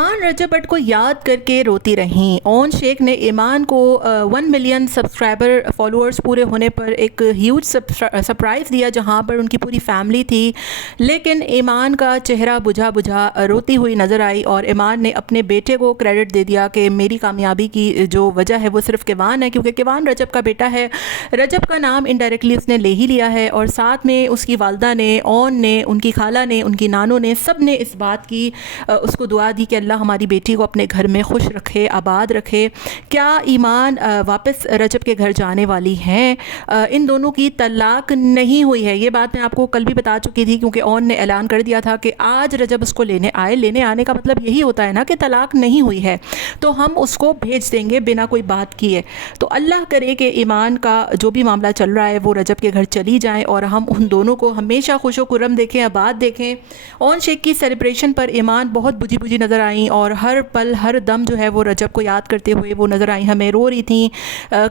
ایمان رجب بٹ کو یاد کر کے روتی رہیں۔ اون شیخ نے ایمان کو 1 ملین سبسکرائبر فالوورز پورے ہونے پر ایک ہیوج سرپرائز دیا جہاں پر ان کی پوری فیملی تھی، لیکن ایمان کا چہرہ بجھا بجھا روتی ہوئی نظر آئی اور ایمان نے اپنے بیٹے کو کریڈٹ دے دیا کہ میری کامیابی کی جو وجہ ہے وہ صرف کیوان ہے، کیونکہ کیوان رجب کا بیٹا ہے۔ رجب کا نام انڈائریکٹلی اس نے لے ہی لیا ہے، اور ساتھ میں اس کی والدہ نے، اون نے، ان کی خالہ نے، ان کی نانوں نے، سب نے اس بات کی اس کو دعا دی کہ اللہ ہماری بیٹی کو اپنے گھر میں خوش رکھے، آباد رکھے۔ کیا ایمان واپس رجب کے گھر جانے والی ہیں؟ ان دونوں کی طلاق نہیں ہوئی ہے، یہ بات میں آپ کو کل بھی بتا چکی تھی، کیونکہ اون نے اعلان کر دیا تھا کہ آج رجب اس کو لینے آنے کا مطلب یہی ہوتا ہے نا کہ طلاق نہیں ہوئی ہے، تو ہم اس کو بھیج دیں گے بنا کوئی بات کیے۔ تو اللہ کرے کہ ایمان کا جو بھی معاملہ چل رہا ہے وہ رجب کے گھر چلی جائیں اور ہم ان دونوں کو ہمیشہ خوش و خرم دیکھیں، آباد دیکھیں۔ اون شیخ کی سیلیبریشن پر ایمان بہت بجھی نظر آئیں اور ہر پل ہر دم جو ہے وہ رجب کو یاد کرتے ہوئے وہ نظر آئیں، ہمیں رو رہی تھیں،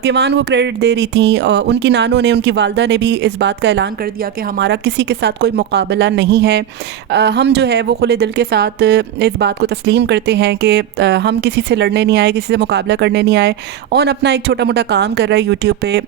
کیوان کو کریڈٹ دے رہی تھیں۔ ان کی نانوں نے، ان کی والدہ نے بھی اس بات کا اعلان کر دیا کہ ہمارا کسی کے ساتھ کوئی مقابلہ نہیں ہے، ہم جو ہے وہ کھلے دل کے ساتھ اس بات کو تسلیم کرتے ہیں کہ ہم کسی سے لڑنے نہیں آئے، کسی سے مقابلہ کرنے نہیں آئے۔ اون اپنا ایک چھوٹا موٹا کام کر رہا ہے یوٹیوب پہ،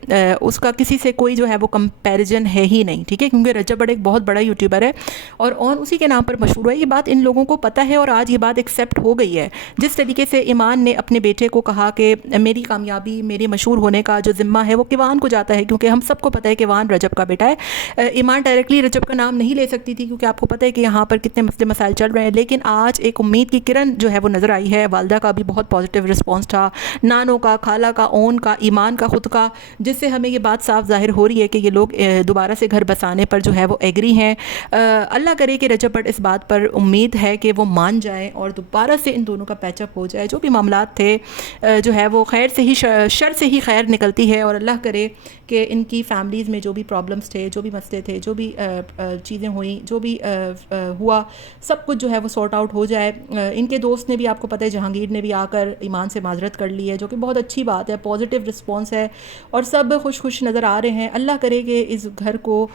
اس کا کسی سے کوئی جو ہے وہ کمپیریزن ہے ہی نہیں، ٹھیک ہے، کیونکہ رجب ایک بہت بڑا یوٹیوبر ہے اور اون اسی کے نام پر مشہور ہے۔ یہ بات ان لوگوں کو پتہ ہے اور آج یہ بات ایکسیپٹ ہو گئی ہے۔ جس طریقے سے ایمان نے اپنے بیٹے کو کہا کہ میری کامیابی، میرے مشہور ہونے کا جو ذمہ ہے وہ کیوان کو جاتا ہے، کیونکہ ہم سب کو پتہ ہے کہ کیوان رجب کا بیٹا ہے۔ ایمان ڈائریکٹلی رجب کا نام نہیں لے سکتی تھی کیونکہ آپ کو پتہ ہے کہ یہاں پر کتنے مسئلے مسائل چل رہے ہیں، لیکن آج ایک امید کی کرن جو ہے وہ نظر آئی ہے۔ والدہ کا بھی بہت پازیٹیو رسپانس تھا، نانوں کا، خالہ کا، اون کا، ایمان کا خود کا، جس سے ہمیں یہ بات صاف ظاہر ہو رہی ہے کہ یہ لوگ دوبارہ سے گھر بسانے پر جو ہے وہ ایگری ہیں۔ اللہ کرے کہ رجب بٹ اس بات پر امید ہے کہ وہ مان جائیں اور دوبارہ سے ان دونوں کا پیچ اپ ہو جائے۔ جو بھی معاملات تھے جو ہے وہ خیر سے ہی شر سے ہی خیر نکلتی ہے، اور اللہ کرے کہ ان کی فیملیز میں جو بھی پرابلمس تھے، جو بھی مسئلے تھے، جو بھی چیزیں ہوئیں، جو بھی ہوا، سب کچھ جو ہے وہ سارٹ آؤٹ ہو جائے۔ ان کے دوست نے بھی، آپ کو پتہ ہے جہانگیر نے بھی آ کر ایمان سے معذرت کر لی ہے، جو کہ بہت اچھی بات ہے، پازیٹیو رسپانس ہے اور سب خوش نظر آ رہے ہیں۔ اللہ کرے کہ اس گھر کو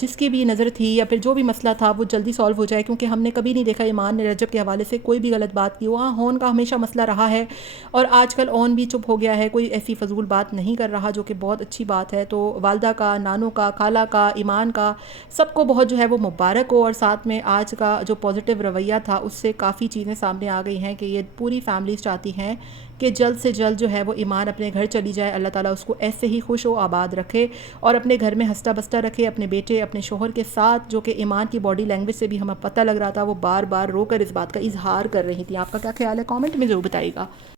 جس کی بھی نظر تھی یا پھر جو بھی مسئلہ تھا وہ جلدی سالو ہو جائے، کیونکہ ہم نے کبھی نہیں دیکھا ایمان نے رجب کے حوالے سے کوئی بھی غلط بات کی۔ وہاں اون کا ہمیشہ مسئلہ رہا ہے اور آج کل اون بھی چپ ہو گیا ہے، کوئی ایسی فضول بات نہیں کر رہا، جو کہ بہت اچھی بات ہے۔ تو والدہ کا، نانوں کا، خالہ کا، ایمان کا، سب کو بہت جو ہے وہ مبارک ہو، اور ساتھ میں آج کا جو پازیٹیو رویہ تھا اس سے کافی چیزیں سامنے آ گئی ہیں کہ یہ پوری فیملیز چاہتی ہیں کہ جلد سے جلد جو ہے وہ ایمان اپنے گھر چلی جائے، اللہ تعالیٰ اس کو ایسے ہی خوش و آباد رکھے اور اپنے گھر میں ہنستا بستا رکھے اپنے بیٹے، اپنے شوہر کے ساتھ، جو کہ ایمان کی باڈی لینگویج سے بھی ہمیں پتہ لگ رہا تھا، وہ بار بار رو کر اس بات کا اظہار کر رہی تھی۔ آپ کا کیا خیال ہے؟ کامنٹ میں ضرور بتائیے گا۔